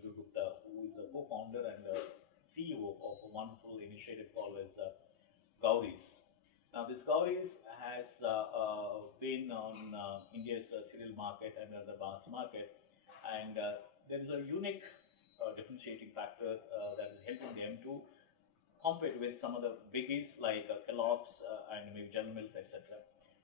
Vidur Gupta, who is a co-founder and CEO of a wonderful initiative called as Gouri'S. Now, this Gouri'S has been on India's cereal market and the bars market, and there is a unique differentiating factor that is helping them to compete with some of the biggies like Kellogg's and maybe General Mills, etc.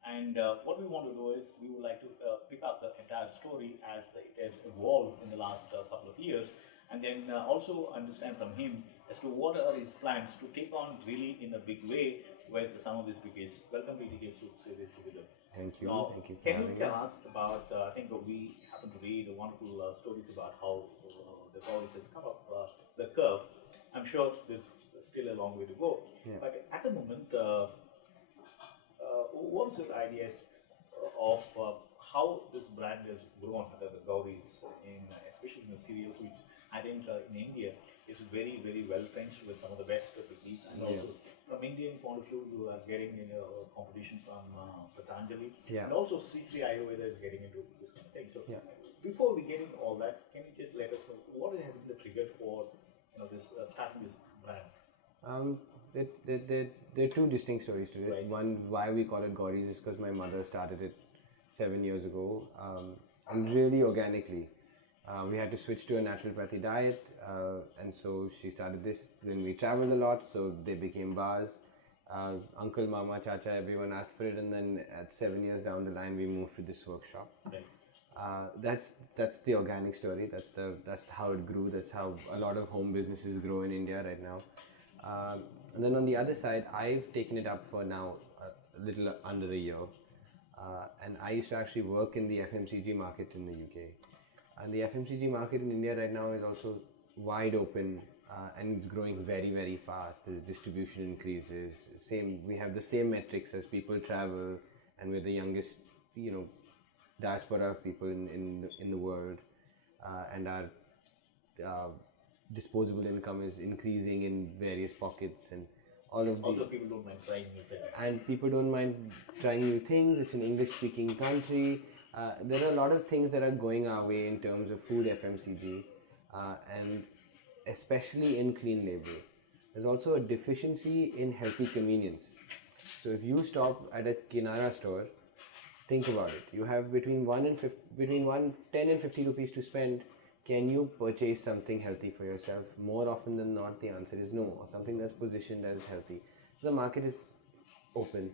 And what we want to do is we would like to pick up the entire story as it has evolved in the last couple of years, and then also understand from him as to what are his plans to take on really in a big way with some of these biggies. Welcome to ETK Series. Thank you. Now, Thank you for can you having tell me. us about, I think we happen to read wonderful stories about how the Gouri'S has come up the curve. I'm sure there's still a long way to go. Yeah. But at the moment, what is your ideas of how this brand has grown under the Gouri'S, especially in the cereals, which I think in India is very, very well trenched with some of the best cookies, and also from Indian point of view, you are getting competition from Patanjali, and also C3 Ayurveda is getting into this kind of thing. So before we get into all that, can you just let us know what has been the trigger for this starting this brand? There are two distinct stories to it. Right. One, why we call it Gouri'S is because my mother started it 7 years ago, and really organically. We had to switch to a naturopathy diet, and so she started this. Then we traveled a lot, so they became bars. Uncle, Mama, Chacha, everyone asked for it, and then at 7 years down the line, we moved to this workshop. Right. That's the organic story. That's how it grew. That's how a lot of home businesses grow in India right now. And then on the other side, I've taken it up for now a little under a year, and I used to actually work in the FMCG market in the UK. And the FMCG market in India right now is also wide open, and it's growing very, very fast. The distribution increases. We have the same metrics as people travel, and we're the youngest, diaspora of people in the world, and our disposable income is increasing in various pockets, and all of also people don't mind trying new things. And people don't mind trying new things. It's an English-speaking country. There are a lot of things that are going our way in terms of food FMCG, and especially in clean label. There's also a deficiency in healthy convenience. So if you stop at a Kinara store, think about it. You have between 10 and 50 rupees to spend. Can you purchase something healthy for yourself? More often than not, the answer is no, or something that's positioned as healthy. So the market is open.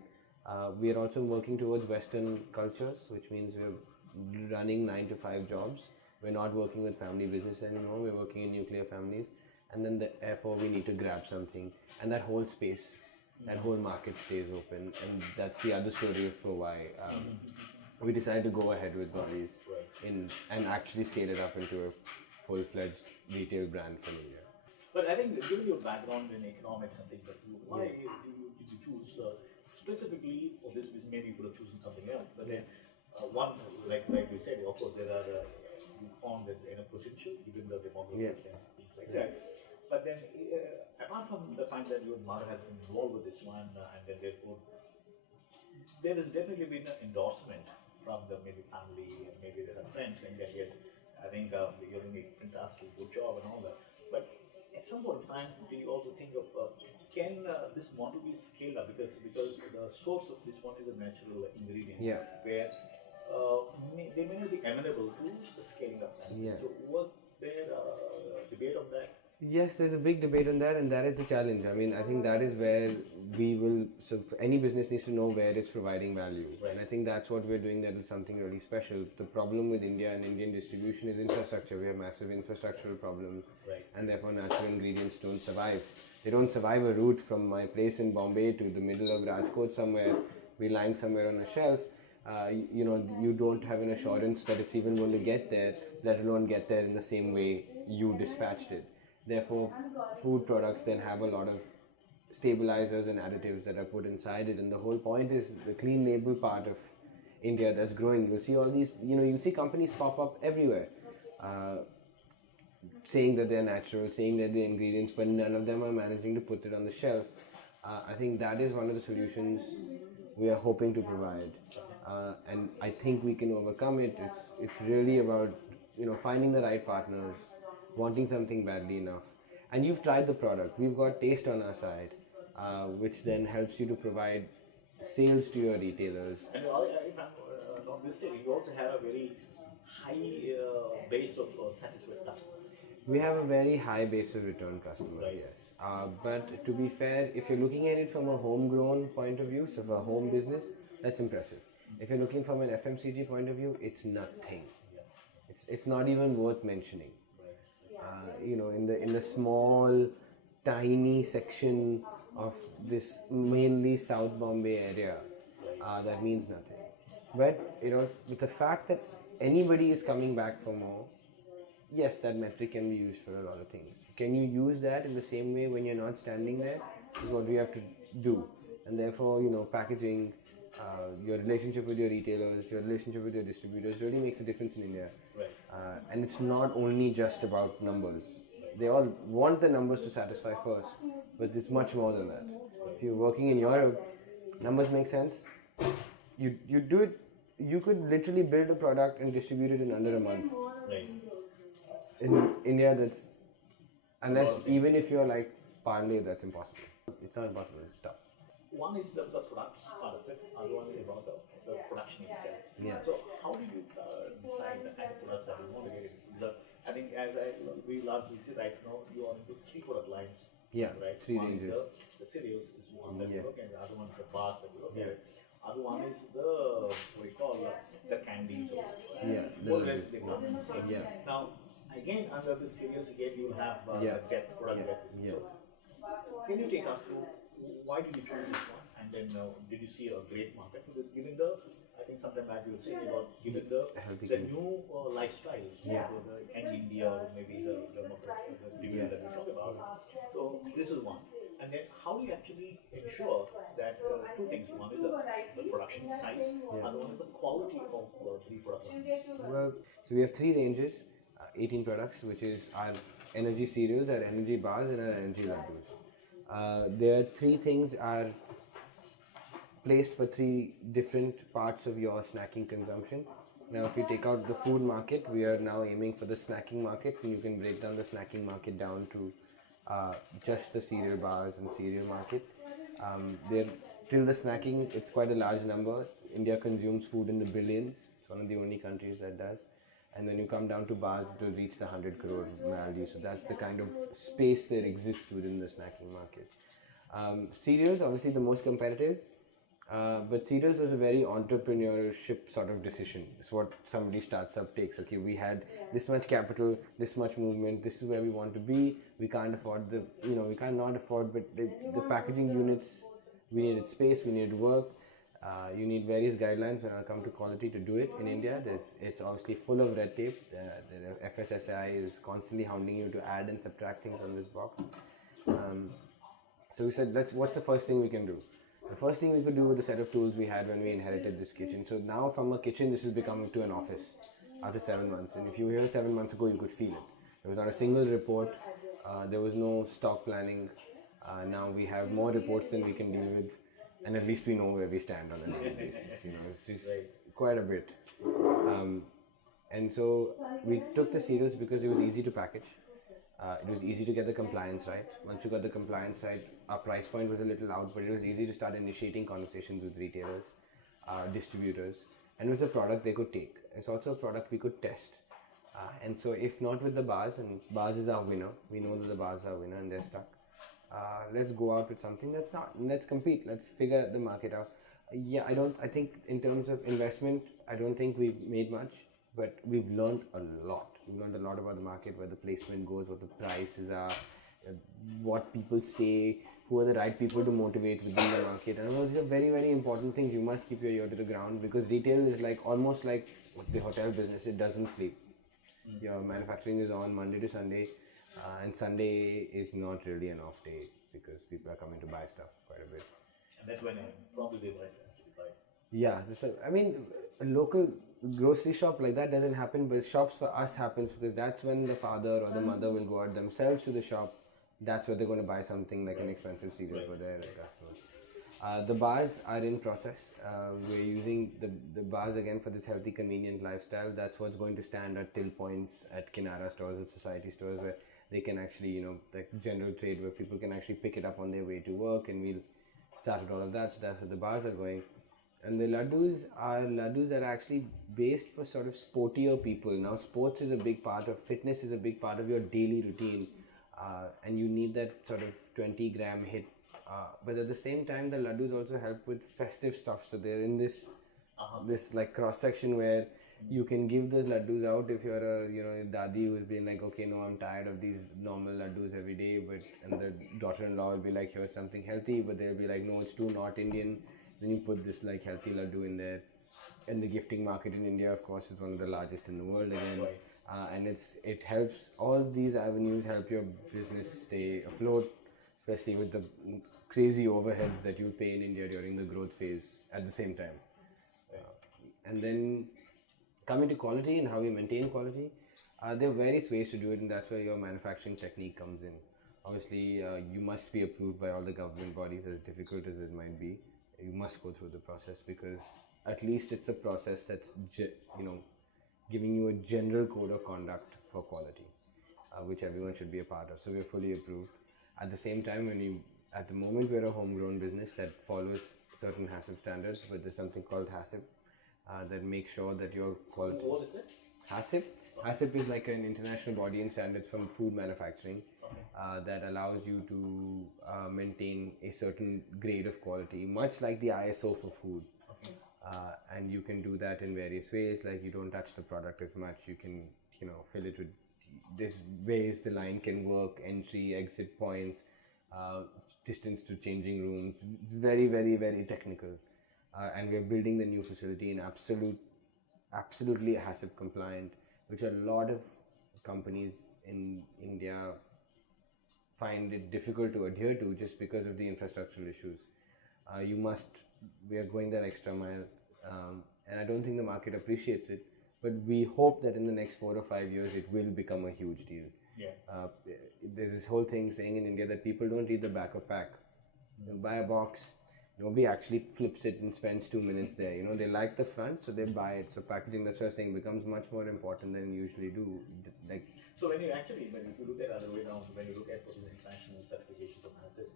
We are also working towards Western cultures, which means we're running 9 to 5 jobs. We're not working with family business anymore. We're working in nuclear families, and then therefore we need to grab something, and that whole space, that whole market stays open, and that's the other story for why we decided to go ahead with Gouri'S and actually scale it up into a full-fledged retail brand from India. But I think given your background in economics and things like that, why did you choose specifically for this business? Maybe you could have chosen something else. But then one, like we said, of course, there are you found that enough potential given the demography and things like that. But then apart from the fact that your mother has been involved with this one, and then therefore there has definitely been an endorsement from the maybe family and maybe there are friends saying that yes, I think you're doing a fantastic good job and all that. But at some point of time, do you also think of can this model be scaled up because the source of this one is a natural ingredient where they may not be amenable to the scaling up. So was there a debate on that? Yes, there's a big debate on that, and that is the challenge. I mean, I think that is where we will, so any business needs to know where it's providing value. And I think that's what we're doing, that is something really special. The problem with India and Indian distribution is infrastructure. We have massive infrastructural problems, and therefore natural ingredients don't survive. They don't survive a route from my place in Bombay to the middle of Rajkot somewhere, be lying somewhere on a shelf. You don't have an assurance that it's even going to get there, let alone get there in the same way you dispatched it. Therefore, food products then have a lot of stabilizers and additives that are put inside it, and the whole point is the clean label part of India that's growing. You'll see all these, you see companies pop up everywhere saying that they're natural, saying that they're ingredients, but none of them are managing to put it on the shelf. I think that is one of the solutions we are hoping to provide, and I think we can overcome it. It's really about finding the right partners, wanting something badly enough, and you've tried the product. We've got taste on our side, which then helps you to provide sales to your retailers. And if I'm not mistaken, you also have a very high base of satisfied customers. We have a very high base of return customers, Right. yes. But to be fair, if you're looking at it from a homegrown point of view, so for a home business, that's impressive. If you're looking from an FMCG point of view, it's nothing. It's not even worth mentioning. In the small, tiny section of this mainly South Bombay area, that means nothing. But with the fact that anybody is coming back for more, yes, that metric can be used for a lot of things. Can you use that in the same way when you're not standing there? Is what we have to do. And therefore, packaging, your relationship with your retailers, your relationship with your distributors really makes a difference in India. Right. And it's not only just about numbers. They all want the numbers to satisfy first, but it's much more than that. If you're working in Europe, numbers make sense. You do it. You could literally build a product and distribute it in under a month. Right. In India, that's unless even if you're like Parley, that's impossible. It's not impossible. It's tough. One is the products part of it, other one is about the production itself. Yeah. So how do you decide the kind of products that you want to get into? I think as we largely see right now, you are into 3 product lines. Yeah, Right. 3 One ranges. is the cereals is one that you Yeah. look at, the other one is the bars that you look Yeah. at. Other one is the what we call the candies. Or, Yeah, more or the- less they come in the same. Yeah. Now again under the cereals again you will have Yeah. the product Yeah. get. Yeah. So can you take us through why did you choose this one, and then did you see a great market for this? Given the, I think sometime back you were saying about given the Healthy the food. new lifestyles, Yeah. and India or maybe the people that we talk about. So this is one, and then how do you actually ensure that 2 things? One is the production size, other one is the quality of the product lines. Well, so we have 3 ranges, 18 products, which is our energy cereals, our energy bars, and our energy laddus. There are 3 things are placed for 3 different parts of your snacking consumption. Now, if you take out the food market, we are now aiming for the snacking market, and you can break down the snacking market down to just the cereal bars and cereal market. Till the snacking, it's quite a large number. India consumes food in the billions. It's one of the only countries that does. And when you come down to bars, it will reach the 100 crore value. So that's the kind of space that exists within the snacking market. Cereals, obviously the most competitive. But cereals was a very entrepreneurship sort of decision. It's what somebody starts up takes. Okay, we had this much capital, this much movement, this is where we want to be. We can't afford we can't not afford, but the packaging units, we needed space, we needed work. You need various guidelines when I come to quality to do it in India. It's obviously full of red tape. The FSSAI is constantly hounding you to add and subtract things on this box. So we said, what's the first thing we can do? The first thing we could do with the set of tools we had when we inherited this kitchen. So now from a kitchen, this is becoming to an office after 7 months. And if you were here 7 months ago, you could feel it. There was not a single report. There was no stock planning. Now we have more reports than we can deal with. And at least we know where we stand on a daily basis. It's just quite a bit. And so we took the cereals because it was easy to package. It was easy to get the compliance right. Once we got the compliance right, our price point was a little out, but it was easy to start initiating conversations with retailers, distributors, and it was a product they could take. It's also a product we could test. And so if not with the bars, and bars is our winner, we know that the bars are winner and they're stuck. Let's go out with something that's not. Let's compete. Let's figure the market out. I think in terms of investment, I don't think we've made much, but we've learned a lot. We've learned a lot about the market, where the placement goes, what the prices are, what people say, who are the right people to motivate within the market. And those are very, very important things. You must keep your ear to the ground, because retail is almost like the hotel business. It doesn't sleep. Your manufacturing is on Monday to Sunday, and Sunday is not really an off day because people are coming to buy stuff quite a bit. And that's when probably they buy. Yeah, a local grocery shop like that doesn't happen, but shops for us happens because that's when the father or the mother will go out themselves to the shop. That's where they're going to buy something like an expensive cereal for their customers. The bars are in process. We're using the bars again for this healthy, convenient lifestyle. That's what's going to stand at till points at Kinara stores and society stores where they can actually, like general trade where people can actually pick it up on their way to work, and we'll start all of that. So that's where the bars are going. And the laddus that are actually based for sort of sportier people. Now, sports is a big part of fitness, is a big part of your daily routine, and you need that sort of 20-gram hit. But at the same time, the laddus also help with festive stuff. So they're in this like cross section where you can give the laddus out if you're a dadi who's been like, okay, no, I'm tired of these normal laddus every day, and the daughter-in-law will be like, here's something healthy, but they'll be like, no, it's too not Indian. Then you put this like healthy laddu in there. And the gifting market in India, of course, is one of the largest in the world again. And it helps, all these avenues help your business stay afloat, especially with the crazy overheads that you pay in India during the growth phase at the same time. And then coming to quality and how we maintain quality, there are various ways to do it, and that's where your manufacturing technique comes in. Obviously, you must be approved by all the government bodies, as difficult as it might be. You must go through the process, because at least it's a process that's giving you a general code of conduct for quality, which everyone should be a part of. So we're fully approved. At the same time, at the moment we're a homegrown business that follows certain HACCP standards, but there's something called HACCP that makes sure that your quality. What is it? HACCP. HACCP is like an international body and standards from food manufacturing that allows you to maintain a certain grade of quality, much like the ISO for food. And you can do that in various ways, like you don't touch the product as much. You can, fill it with this ways the line can work, entry, exit points, distance to changing rooms. It's very, very, very technical. And we're building the new facility in absolutely HACCP compliant, which a lot of companies in India find it difficult to adhere to just because of the infrastructural issues. We are going that extra mile, and I don't think the market appreciates it, but we hope that in the next 4 or 5 years it will become a huge deal. There's this whole thing saying in India that people don't read the back of pack. You buy a box, nobody actually flips it and spends 2 minutes there. They like the front, so they buy it. So packaging, that's what I'm saying, becomes much more important than you usually do. So when you look at other way around, when you look at these international certifications of HACCP,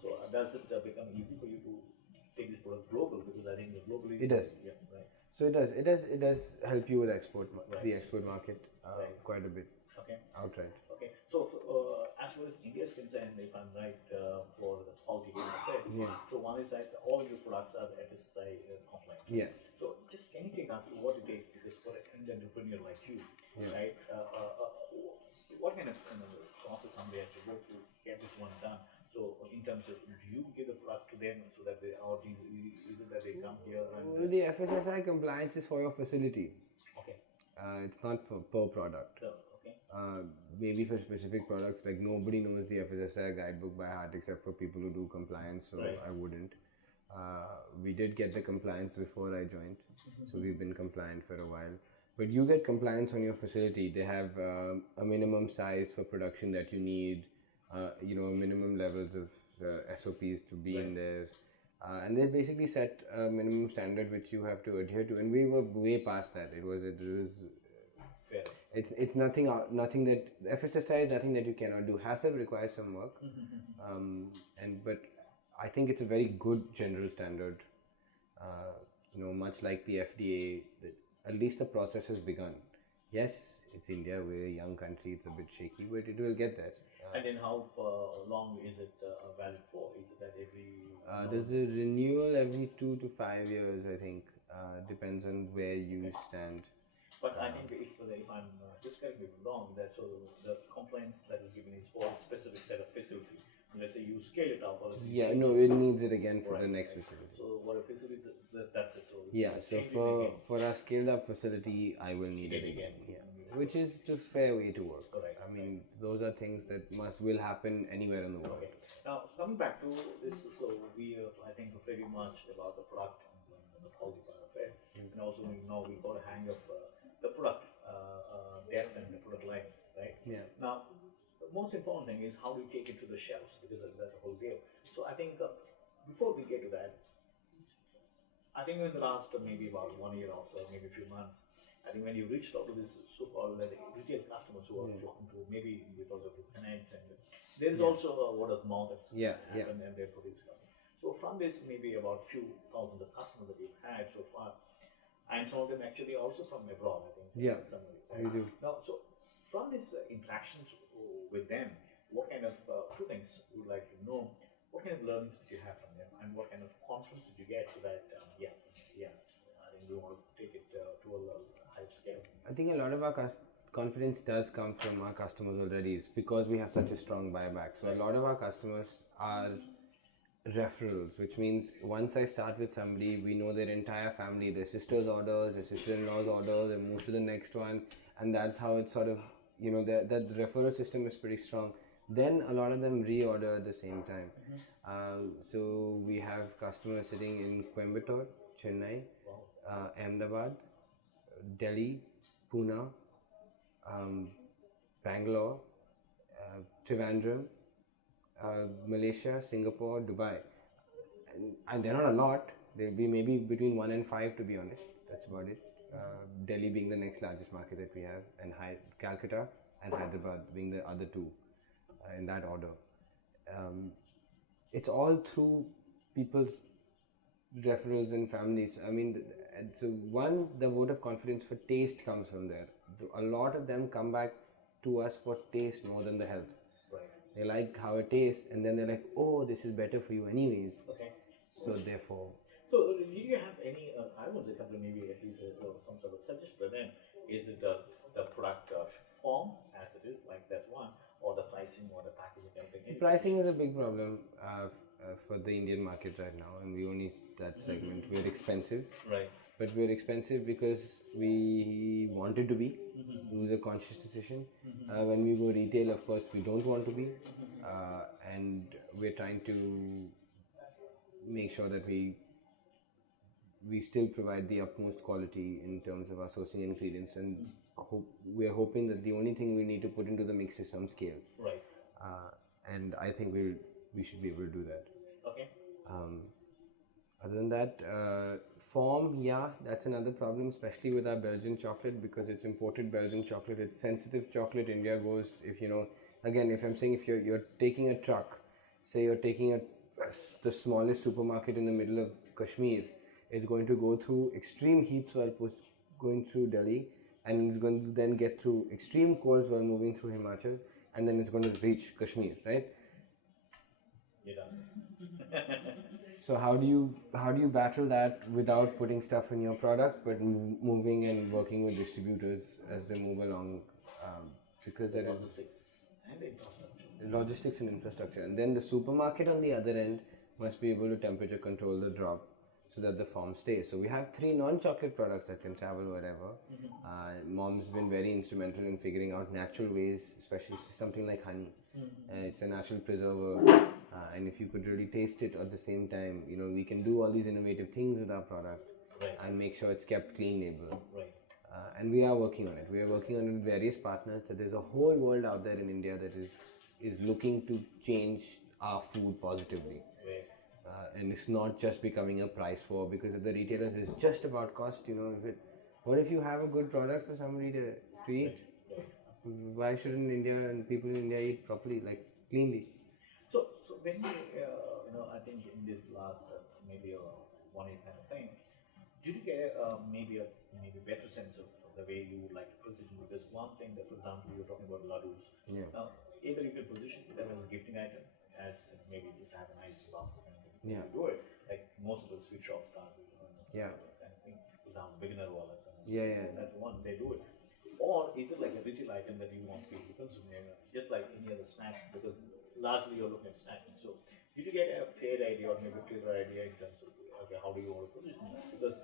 so does it become easy for you to take this product global? Because I think globally it does. Yeah, right. So it does help you with the export market quite a bit. Okay. Outright. Okay. So as far as India is concerned, if I'm right, for the quality so one is that all your products are FSSAI compliant. Yeah. So just can you take us through what it takes, because for an entrepreneur like you, right? What kind of process somebody has to go through to get this one done? So in terms of, do you give the product to them so that is it that they come here and the FSSAI compliance is for your facility. Okay. It's not for per product. Okay. Maybe for specific products, like nobody knows the FSSAI guidebook by heart except for people who do compliance, so I wouldn't. We did get the compliance before I joined, so we've been compliant for a while. But you get compliance on your facility. They have a minimum size for production that you need, minimum levels of SOPs to be in there. And they basically set a minimum standard which you have to adhere to, and we were way past that. It was fair? it's nothing that FSSAI is nothing that you cannot do. HACCP requires some work, but I think it's a very good general standard. Much like the FDA, at least the process has begun. Yes, it's India, we're a young country, it's a bit shaky, but it will get there. And then how long is it valid for? Is it that every... There's a renewal every 2 to 5 years, I think. Depends on where you stand. But I think if I'm just correct me if I'm wrong, that so the compliance that is given is for a specific set of facility. Let's say you scale it up. Or it needs it again for the next facility. So what a facility, that's it. So so for a scaled up facility, I will need it again. Which is the fair way to work. I mean, those are things that will happen anywhere in the world. Okay. Now, coming back to this, so we I think very much about the product and the quality part of it, and also now we got a hang of the product depth and the product line, right? Yeah. Now, the most important thing is how do you take it to the shelves, because that's the whole deal. So I think before we get to that, I think in the last maybe about 1 year or so, maybe a few months, I think when you reached out to this so-called retail customers who are flocking to maybe because of your connects, and there is also a word of mouth that's happened, and therefore it's coming. So from this, maybe about few thousand of customers that you've had so far, and some of them actually also from abroad, I think. Yeah, we do. Now, so from these interactions with them, what kind of two things we would like to know? What kind of learnings did you have from them, and what kind of confidence did you get so that I think we want to take it to a higher scale. I think a lot of our confidence does come from our customers already. It's because we have such a strong buyback. So a lot of our customers are referrals, which means once I start with somebody, we know their entire family, their sister's orders, their sister-in-law's orders, and move to the next one, and that's how it's sort of, that referral system is pretty strong. Then a lot of them reorder at the same time. So we have customers sitting in Coimbatore, Chennai, Ahmedabad, Delhi, Pune, Bangalore, Trivandrum, Malaysia, Singapore, Dubai. And they're not a lot. They'll be maybe between 1 and 5, to be honest. That's about it. Delhi being the next largest market that we have, and Calcutta and Hyderabad being the other two in that order. It's all through people's referrals and families. I mean, so one, the vote of confidence for taste comes from there. A lot of them come back to us for taste more than the health. Right. They like how it tastes, and then they're like, oh, this is better for you anyways. Okay. So therefore. So do you have any, I would say a couple of maybe at least some sort of suggestion for them? Is it the product form as it is, like that one, or the pricing or the packaging, anything? Pricing is a big problem for the Indian market right now, and we only that segment. We're expensive. Right. But we're expensive because we wanted to be. It was a conscious decision. When we go retail, of course, we don't want to be. And we're trying to make sure that we still provide the utmost quality in terms of our sourcing ingredients, and we are hoping that the only thing we need to put into the mix is some scale. Right. And I think we should be able to do that. Okay. Other than that, form, that's another problem, especially with our Belgian chocolate, because it's imported Belgian chocolate. It's sensitive chocolate. India goes, again, if I'm saying if you're taking a truck, say you're taking the smallest supermarket in the middle of Kashmir, it's going to go through extreme heats while going through Delhi, and it's going to then get through extreme colds while moving through Himachal, and then it's going to reach Kashmir, right? You're done. So how do you battle that without putting stuff in your product, but moving and working with distributors as they move along? Because there is logistics and infrastructure, and then the supermarket on the other end must be able to temperature control the drop so that the form stays. So we have 3 non-chocolate products that can travel wherever. Mom's been very instrumental in figuring out natural ways, especially something like honey. It's a natural preserver, and if you could really taste it at the same time, we can do all these innovative things with our product, and make sure it's kept clean label. Right. And we are working on it. We are working on it with various partners. That there's a whole world out there in India that is looking to change our food positively. Right. And it's not just becoming a price war, because at the retailers it's just about cost. What if you have a good product for somebody to eat? Right. Why shouldn't India and people in India eat properly, like cleanly? So when I think in this last maybe 1 year kind of thing, did you get maybe a better sense of the way you would like to position? Because one thing that, for example, you're talking about laddus. Yeah. Now, either you can position them as a gifting item, as maybe just have a nice basket kind of thing. Yeah. You do it like most of the sweet shops stars. Yeah. Kind of thing. For example, beginner wallets. Yeah. That's one they do it. Or is it like a ritual item that you want people to consume, just like any other snack? Because largely you're looking at snacking. So did you get a fair idea or maybe a clearer idea in terms of how do you want to position that? Because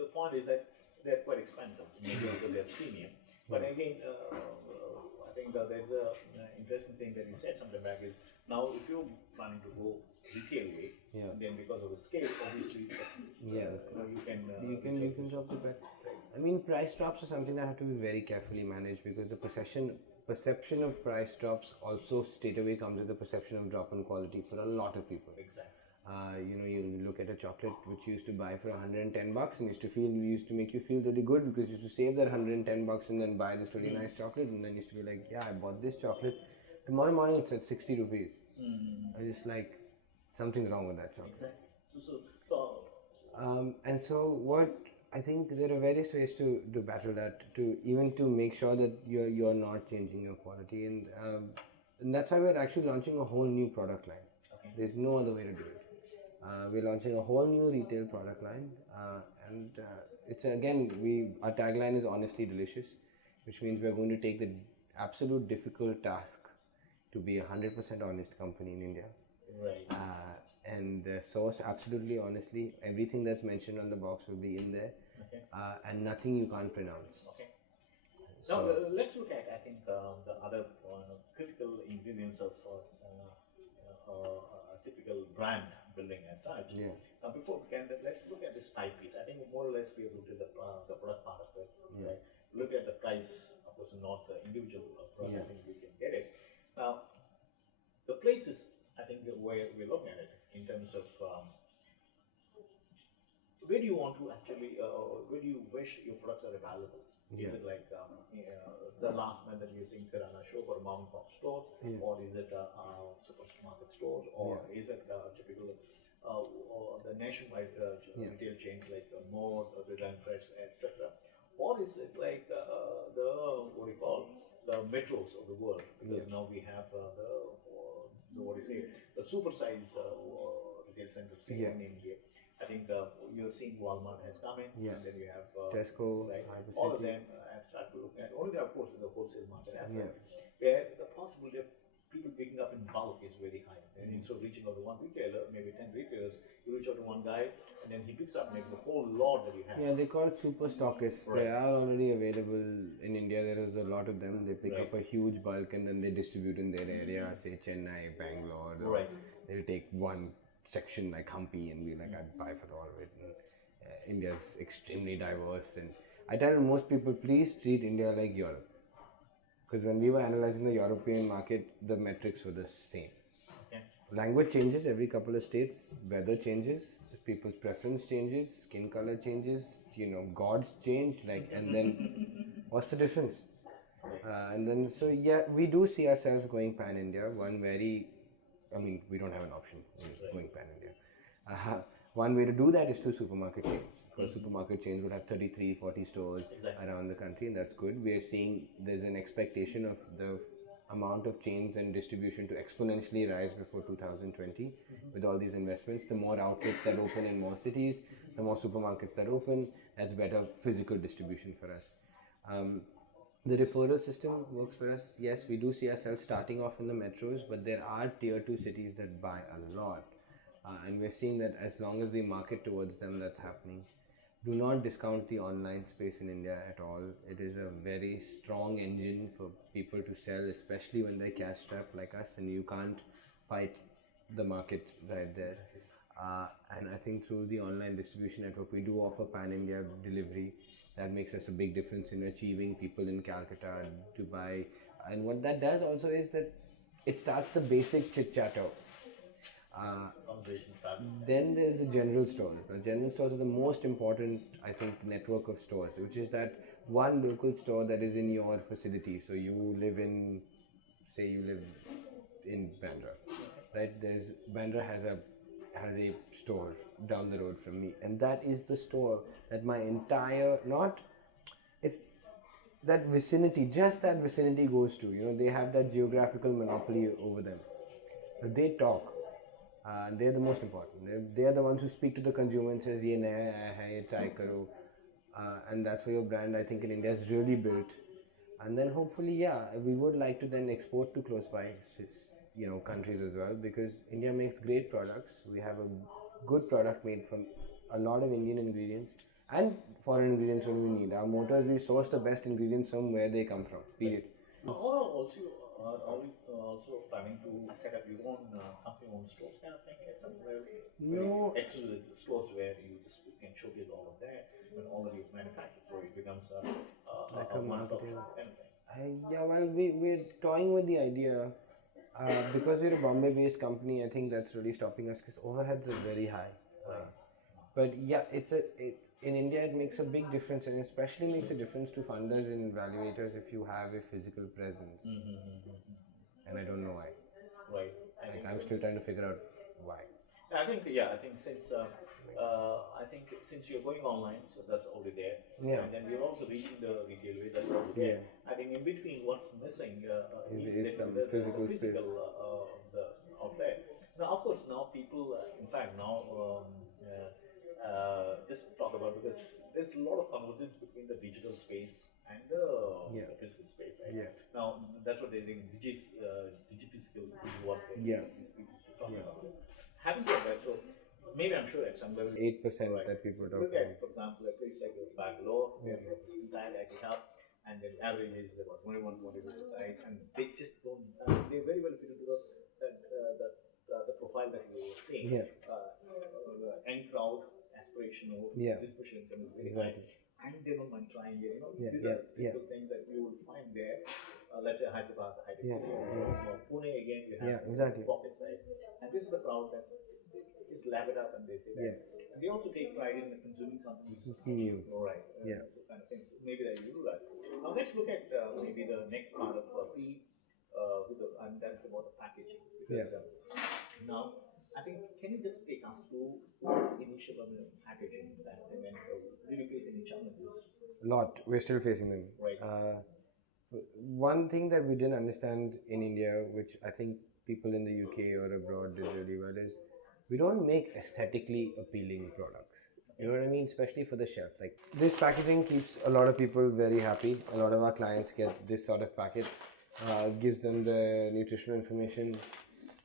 the point is that they're quite expensive, maybe because they're premium. But again, I think that there's a interesting thing that you said sometime back is now if you're planning to go retail way, then because of the scale, obviously, you can drop the price. I mean, price drops are something that have to be very carefully managed, because the perception of price drops also straight away comes with the perception of drop in quality for a lot of people. Exactly. You look at a chocolate which you used to buy for 110 bucks and used to make you feel really good because you used to save that 110 bucks and then buy this really nice chocolate, and then used to be like, yeah, I bought this chocolate. Tomorrow morning it's at 60 rupees. I just like, something's wrong with that chocolate. Exactly. So And so what I think there are various ways to battle that, to make sure that you're not changing your quality, and that's why we're actually launching a whole new product line. Okay. There's no other way to do it. We're launching a whole new retail product line, and it's again, our tagline is honestly delicious, which means we're going to take the absolute difficult task to be 100% honest company in India. Right. And source absolutely honestly. Everything that's mentioned on the box will be in there, Okay. and nothing you can't pronounce. Okay. Now let's look at, I think, the other critical ingredients of a typical brand building as such. Yeah. Before we can, let's look at this five piece. I think more or less we have looked at the product part of it. Yeah. Right? Look at the price, of course, not the individual product. Yeah. I think we can get it. Now, the places, I think, where we're looking at it in terms of where do you want to actually, where do you wish your products are available? Is it like the last man that you see in Kirana shop or mom and pop stores, or is it supermarket stores, or is it typical or the nationwide retail chains like More, Reliance Fresh, etc., or is it like the what do you call the metros of the world? Because now we have the what do you say, the super size retail centers in India. I think you're seeing Walmart has come in, and then you have Tesco, right? Hypercity. All of them have started looking at. Only of course, the wholesale market as such, where the possibility of people picking up in bulk is very high. And instead of reaching out to one retailer, maybe 10 retailers, you reach out to one guy, and then he picks up maybe the whole lot that you have. Yeah, they call it super stockists. They are already available in India. There is a lot of them. They pick up a huge bulk and then they distribute in their area, say Chennai, Bangalore. Or they'll take one section like Hampi and be like, I'd buy for all of it. And, India's extremely diverse, and I tell most people, please treat India like Europe, because when we were analyzing the European market, the metrics were the same. Language changes every couple of states, weather changes, people's preference changes, skin color changes, gods change, and then what's the difference? And then so we do see ourselves going pan-India. We don't have an option going pan-India. One way to do that is through supermarket chains. Because supermarket chains would have 33, 40 stores around the country, and that's good. We are seeing there's an expectation of the amount of chains and distribution to exponentially rise before 2020 with all these investments. The more outlets that open in more cities, the more supermarkets that open, that's better physical distribution for us. The referral system works for us. Yes, we do see ourselves starting off in the metros, but there are tier 2 cities that buy a lot. And we're seeing that as long as we market towards them, that's happening. Do not discount the online space in India at all. It is a very strong engine for people to sell, especially when they're cash strapped like us, and you can't fight the market right there. And I think through the online distribution network, we do offer pan-India delivery. That makes us a big difference in achieving people in Calcutta, Dubai. And what that does also is that it starts the basic chit-chatter. Then there's the general stores. Now, general stores are the most important, I think, network of stores, which is that one local store that is in your facility. So you live in Bandra, right? Bandra has a store down the road from me, and that is the store that my entire that vicinity goes to. They have that geographical monopoly over them. They talk. They're the most important. They're the ones who speak to the consumer and says, "Ye naya aaya hai, ye try karo," and that's where your brand, I think, in India is really built. And then hopefully, we would like to then export to close by, countries as well, because India makes great products. We have a good product made from a lot of Indian ingredients and foreign ingredients when we need. Our motto is we source the best ingredients from where they come from. Period. Are we also planning to set up your own company-owned stores kind of thing? No. Exclusive stores where you can showcase all of that and all that you've manufactured, so it becomes a one-stop shop kind of thing. We're toying with the idea. Because we're a Bombay-based company, I think that's really stopping us because overheads are very high. But yeah, in India it makes a big difference, and especially makes a difference to funders and evaluators if you have a physical presence. And I don't know why. Right. Like I'm still trying to figure out why. I think since you're going online, so that's already there. Yeah. And then you're also reaching the retail way, that's already there. I think in between, what's missing Is some the physical space. physical the outlet. Now, of course, now people, in fact, now just talk about, because there's a lot of convergence between the digital space and the physical space, right? Yeah. Now, that's what they think. Digiphysical is what Yeah. these people talk about. Having said that, so maybe I'm sure at some level 8% that people talk look at, about. for example, a place like Bangalore, where you have this entire IT hub, and then average is about 21, 22 guys, and they just don't. They're very well fitted to the profile that you were seeing. Yeah. Young crowd, aspirational, discussion income is very high, and they don't mind trying it. These are people things that you would find there. Let's say Hyderabad, the high-tech city, or Pune again, you have pockets, right? And this is the crowd that just lap it up and they say that. And they also take pride in consuming something which is new. Right. So kind of thing. So maybe that you do that. Now let's look at maybe the next part of and that's about the packaging. Because now, I think, can you just take us through what initial packaging that and then did you face any challenges? A lot. We're still facing them. Right. One thing that we didn't understand in India, which I think people in the UK or abroad did really well, is we don't make aesthetically appealing products. You know what I mean? Especially for the shelf. Like this packaging keeps a lot of people very happy. A lot of our clients get this sort of packet, gives them the nutritional information.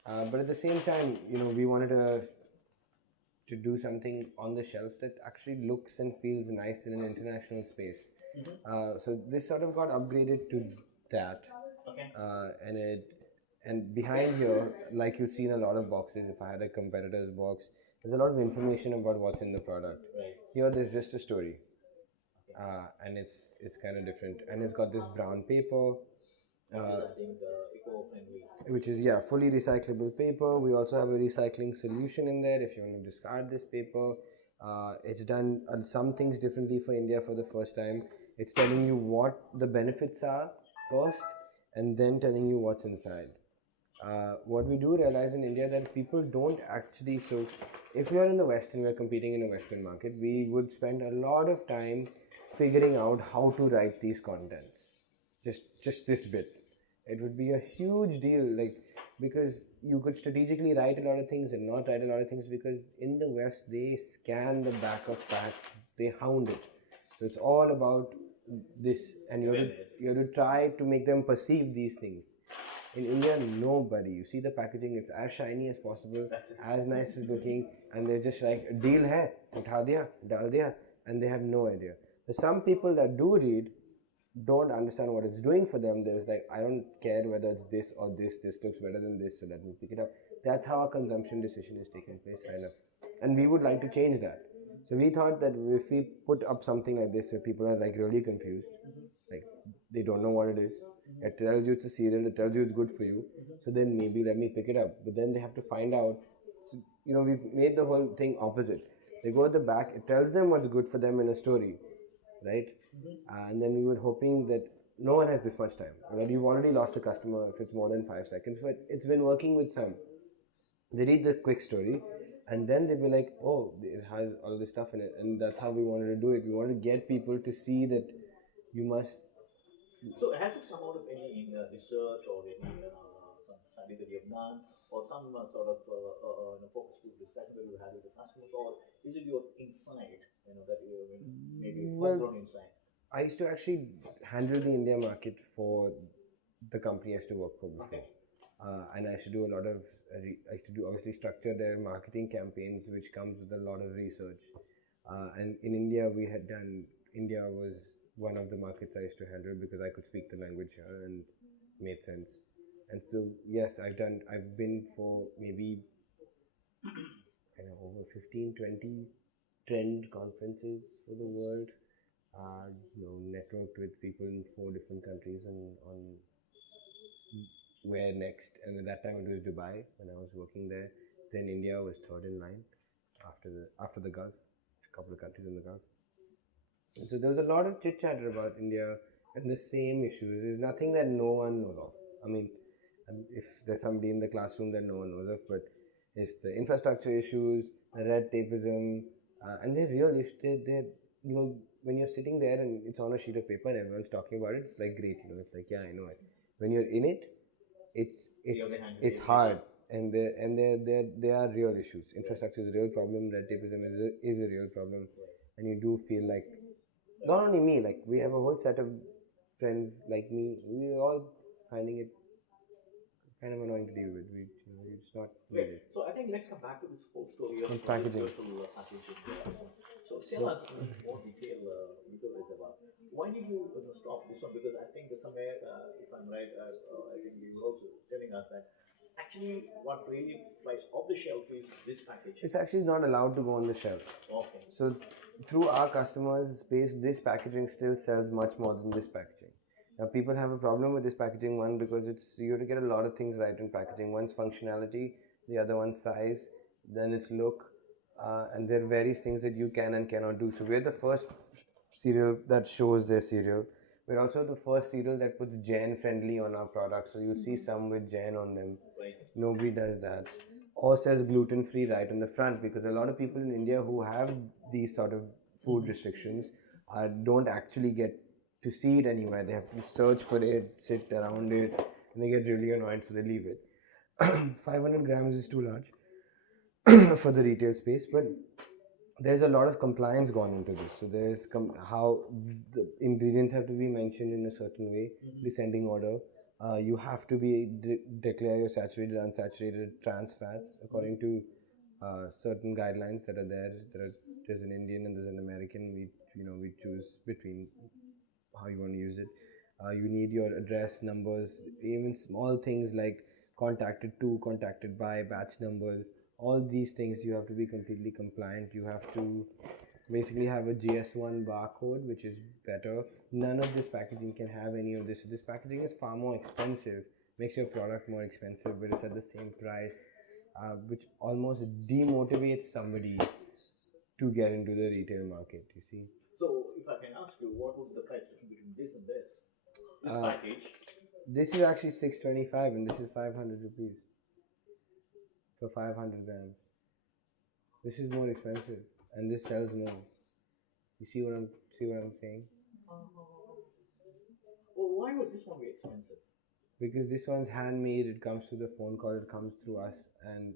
But at the same time, we wanted to do something on the shelf that actually looks and feels nice in an international space. So this sort of got upgraded to that. Okay. And behind here, like you've seen a lot of boxes, if I had a competitor's box, there's a lot of information about what's in the product. Right. Here there's just a story. And it's kind of different. And it's got this brown paper. Which is fully recyclable paper. We also have a recycling solution in there if you want to discard this paper. It's done some things differently for India for the first time. It's telling you what the benefits are first and then telling you what's inside. What we do realize in India that people don't actually, so if we are in the West and we're competing in a Western market, we would spend a lot of time figuring out how to write these contents. Just this bit. It would be a huge deal, because you could strategically write a lot of things and not write a lot of things, because in the West they scan the back of pack, they hound it. So it's all about this, and you have to try to make them perceive these things. In India, nobody. You see the packaging; it's as shiny as possible, as nice as looking, and they're just like, "Deal hai, utha diya, dal diya," and they have no idea. There's some people that do read, don't understand what it's doing for them. There's like, I don't care whether it's this or this looks better than this, so let me pick it up. That's how our consumption decision is taking place right now, and we would like to change that. So we thought that if we put up something like this where people are like really confused, like they don't know what it is, it tells you it's a cereal, it tells you it's good for you, so then maybe let me pick it up. But then they have to find out. So, we've made the whole thing opposite. They go at the back, it tells them what's good for them in a story, right? And then we were hoping that no one has this much time, that you've already lost a customer if it's more than 5 seconds. But it's been working with some. They read the quick story and then they'll be like, oh, it has all this stuff in it. And that's how we wanted to do it. We wanted to get people to see that you must. So has it come out of any research or any some study that you have done, or some sort of focus group discussion that you had with the customers, or is it your insight, that you maybe homegrown insight? I used to actually handle the India market for the company I used to work for before. Okay. And I used to do a lot of, I used to do obviously structure their marketing campaigns, which comes with a lot of research. And in India, India was one of the markets I used to handle because I could speak the language here and made sense. And so, yes, I've been for maybe, over 15, 20 trend conferences for the world. Networked with people in 4 different countries and on where next. And at that time it was Dubai when I was working there. Then India was third in line after the Gulf, a couple of countries in the Gulf. And so there was a lot of chit chatter about India and the same issues. There's nothing that no one knows of. I mean, if there's somebody in the classroom that no one knows of, but it's the infrastructure issues, the red tapeism, and they're real issues. They're, when you're sitting there and it's on a sheet of paper and everyone's talking about it, it's like great, it's like, yeah, I know it. When you're in it, it's hard, and they are real issues. Infrastructure is a real problem. Red tapeism is a real problem, and you do feel like not only me, like we have a whole set of friends like me. We're all finding it kind of annoying to deal with. It's not needed. So I think let's come back to this whole story of packaging. packaging. So tell us in more detail, Vidur, is about why did you stop this one? Because I think somewhere, if I'm right, I think you were also telling us that actually what really flies off the shelf is this package. It's actually not allowed to go on the shelf. Okay. So through our customers' space, this packaging still sells much more than this packaging. Now people have a problem with this packaging, one because you have to get a lot of things right in packaging. One's functionality, the other one's size, then its look, and there are various things that you can and cannot do. So we're the first cereal that shows their cereal. We're also the first cereal that puts gen friendly on our product. So you'll see some with gen on them. Right. Nobody does that. Or says gluten free right on the front, because a lot of people in India who have these sort of food restrictions don't actually get to see it anywhere. They have to search for it, sit around it, and they get really annoyed, so they leave it. 500 grams is too large for the retail space, but there's a lot of compliance gone into this. So there's how the ingredients have to be mentioned in a certain way, descending order. You have to be declare your saturated, unsaturated, trans fats according to certain guidelines that are there. There's an Indian and there's an American. We choose between how you want to use it. You need your address, numbers, even small things like contacted to, contacted by, batch numbers. All these things you have to be completely compliant. You have to basically have a GS1 barcode, which is better. None of this packaging can have any of this. This packaging is far more expensive, makes your product more expensive, but it's at the same price, which almost demotivates somebody to get into the retail market, you see. So if I can ask you, what would the price difference between this and this? This package. This is actually 625 and this is 500 rupees for 500 grams. This is more expensive and this sells more. You see what I'm saying? Well, why would this one be expensive? Because this one's handmade, it comes through the phone call, it comes through us, and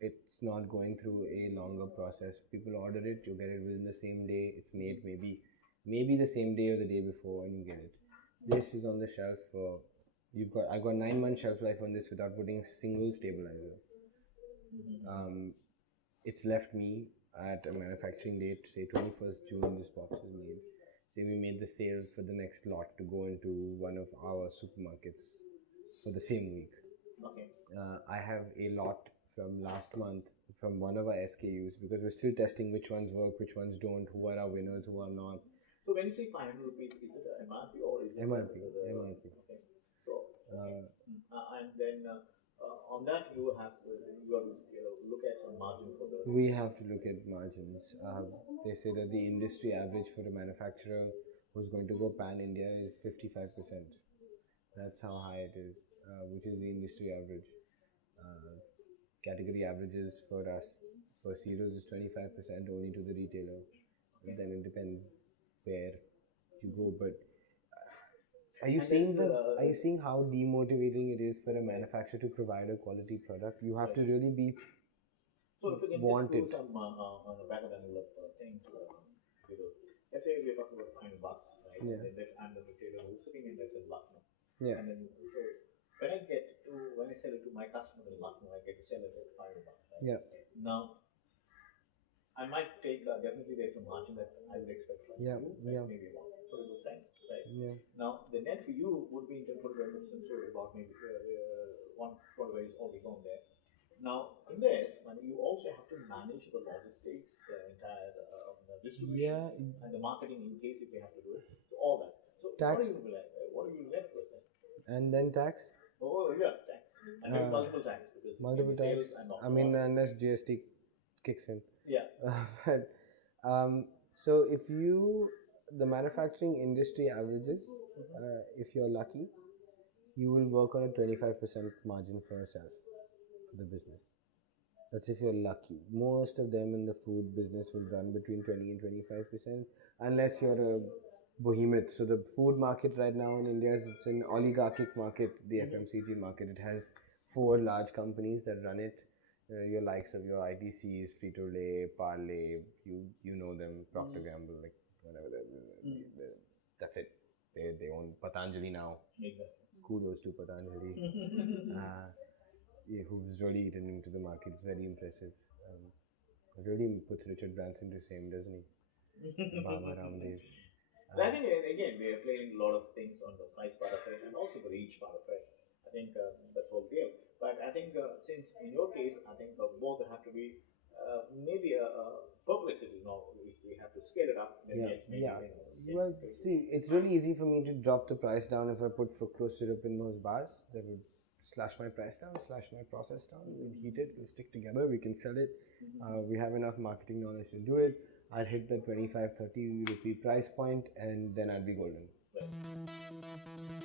it's not going through a longer process. People order it, you get it within the same day. It's made maybe the same day or the day before, and you get it. This is on the shelf for I got 9 months shelf life on this without putting a single stabilizer. It's left me at a manufacturing date, say 21st June. This box is made. Say we made the sale for the next lot to go into one of our supermarkets for the same week. Okay. I have a lot from last month from one of our SKUs, because we're still testing which ones work, which ones don't, who are our winners, who are not. So when you say 500 rupees, is it a MRP or is it MRP? MRP. Okay. So and then on that you have to look at some margin for the. We have to look at margins. They say that the industry average for a manufacturer who's going to go pan India is 55%. That's how high it is, which is the industry average. Category averages for us for cereals is 25% only to the retailer. And then it depends where you go. But are you seeing how demotivating it is for a manufacturer to provide a quality product? You have to really be. So if you can want just do it. some on the back of envelope things, let's say we're talking about $500, right? Yeah. And the retailer who's sitting in in Lucknow. Yeah. And then when I sell it to my customer in Lucknow, I get to sell it at $500, right? Yeah. Now, I might take definitely there's a margin that I would expect from Yeah. you, Yeah. maybe about 40%, right? Yeah. Now, the net for you would be in 45%, so about maybe 1 is already gone there. Now, in this, you also have to manage the logistics, the entire distribution, and the marketing in case if you have to do it, so all that. So tax. what are you left with then? And then tax. Oh, yeah, tax. I mean, multiple tax because Multiple sales tax. and not I mean, profit. unless GST kicks in. Yeah. But so if the manufacturing industry averages, if you're lucky, you will work on a 25% margin for yourself for the business. That's if you're lucky. Most of them in the food business will run between 20 and 25%, unless you're a behemoth. So the food market right now in India is it's an oligarchic market, the FMCG market. It has four large companies that run it. Your likes of your ITCs, Frito-Lay, Parle, you know them, Procter Gamble, like whatever. That's it. They own Patanjali now. Exactly. Kudos to Patanjali. Who's really eaten into the market. It's very impressive. It really puts Richard Branson to shame, doesn't he? Baba Ramdev. And I think again we are playing a lot of things on the price part of it and also the reach part of it. I think that's all deal. But I think since in your case, I think both have to be maybe a perplexity. If we have to scale it up, then Yeah, yes, maybe yeah. you know, Well, see, it's really easy for me to drop the price down if I put fructose syrup in those bars. That would slash my price down, slash my process down. We'll heat it, we'll stick together, we can sell it. We have enough marketing knowledge to do it. I'd hit the 25-30 rupee price point and then I'd be golden. Right.